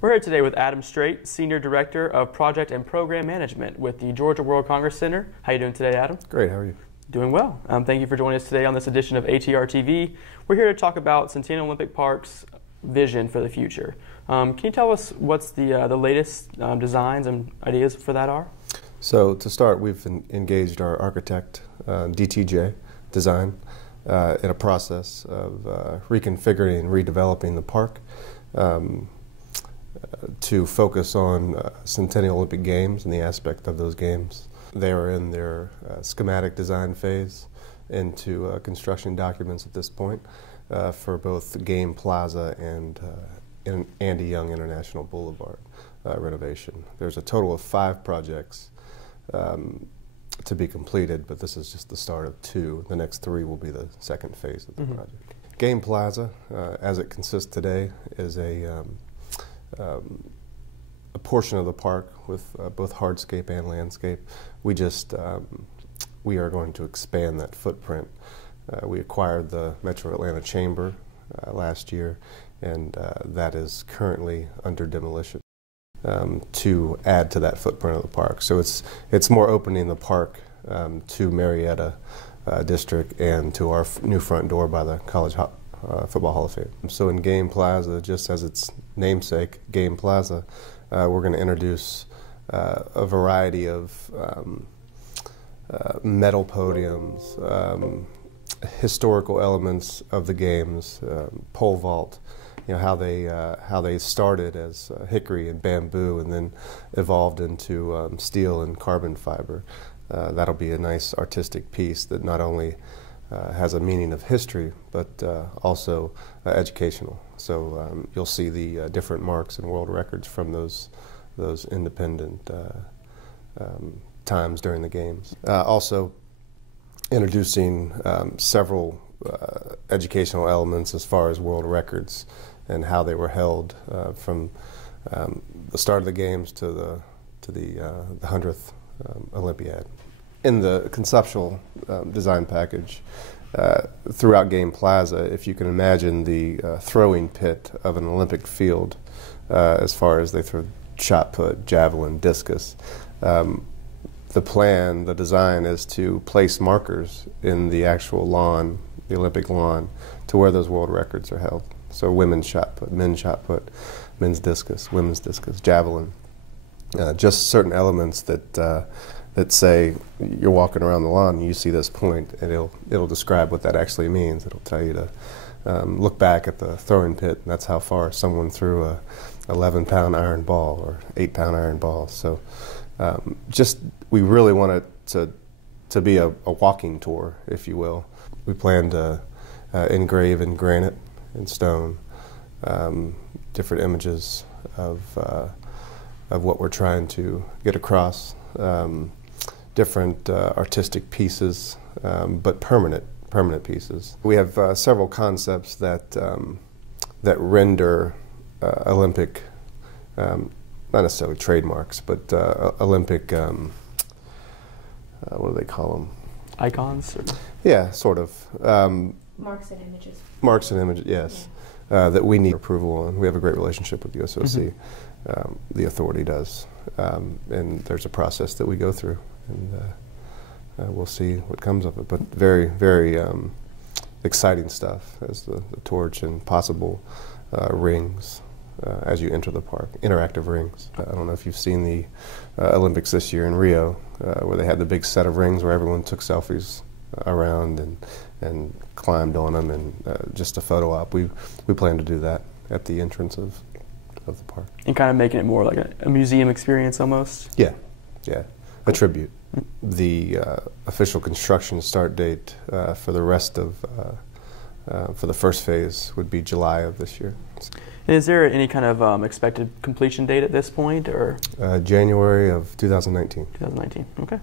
We're here today with Adam Straight, Senior Director of Project and Program Management with the Georgia World Congress Center. How are you doing today, Adam? Great, how are you? Doing well. Thank you for joining us today on this edition of ATRTV. We're here to talk about Centennial Olympic Park's vision for the future. Can you tell us what's the latest designs and ideas for that are? So to start, we've engaged our architect, DTJ Design, in a process of reconfiguring and redeveloping the park to focus on Centennial Olympic Games and the aspect of those games. They are in their schematic design phase into construction documents at this point for both the Game Plaza and Andy Young International Boulevard renovation. There's a total of 5 projects to be completed, but this is just the start of 2. The next 3 will be the second phase of the project. Game Plaza, as it consists today, is a portion of the park with both hardscape and landscape. We are going to expand that footprint. We acquired the Metro Atlanta Chamber last year, and that is currently under demolition to add to that footprint of the park. So it's more opening the park to Marietta District and to our new front door by the College Football Hall of Fame. So in Game Plaza, just as its namesake, Game Plaza, we're going to introduce a variety of metal podiums, historical elements of the games, pole vault, you know, how they started as hickory and bamboo and then evolved into steel and carbon fiber. That'll be a nice artistic piece that not only has a meaning of history, but also educational. So you'll see the different marks and world records from those independent times during the games. Also introducing several educational elements as far as world records and how they were held from the start of the games to the 100th Olympiad. In the conceptual design package throughout Game Plaza, if you can imagine the throwing pit of an Olympic field as far as they throw shot put, javelin, discus, the plan, the design is to place markers in the actual lawn, the Olympic lawn, to where those world records are held. So women's shot put, men's discus, women's discus, javelin. Just certain elements that say you're walking around the lawn and you see this point, and it'll describe what that actually means. It'll tell you to look back at the throwing pit, and that's how far someone threw a 11-pound iron ball or 8-pound iron ball. So we really want it to be a walking tour, if you will. We plan to engrave in granite and stone different images of what we're trying to get across. Different artistic pieces, but permanent pieces. We have several concepts that render Olympic, not necessarily trademarks, but Olympic, what do they call them? Icons? Or? Yeah, sort of. Marks and images. Marks and images, yes. Yeah. That we need approval on. We have a great relationship with the SOC. The authority does. And there's a process that we go through, and we'll see what comes of it. But very, very exciting stuff as the torch and possible rings as you enter the park, interactive rings. I don't know if you've seen the Olympics this year in Rio, where they had the big set of rings where everyone took selfies around and climbed on them, and just a photo op. We plan to do that at the entrance of the park. And kind of making it more like a museum experience almost? Yeah, yeah, a tribute. The official construction start date for the rest of, for the first phase would be July of this year. And is there any kind of expected completion date at this point, or? January of 2019. 2019, okay.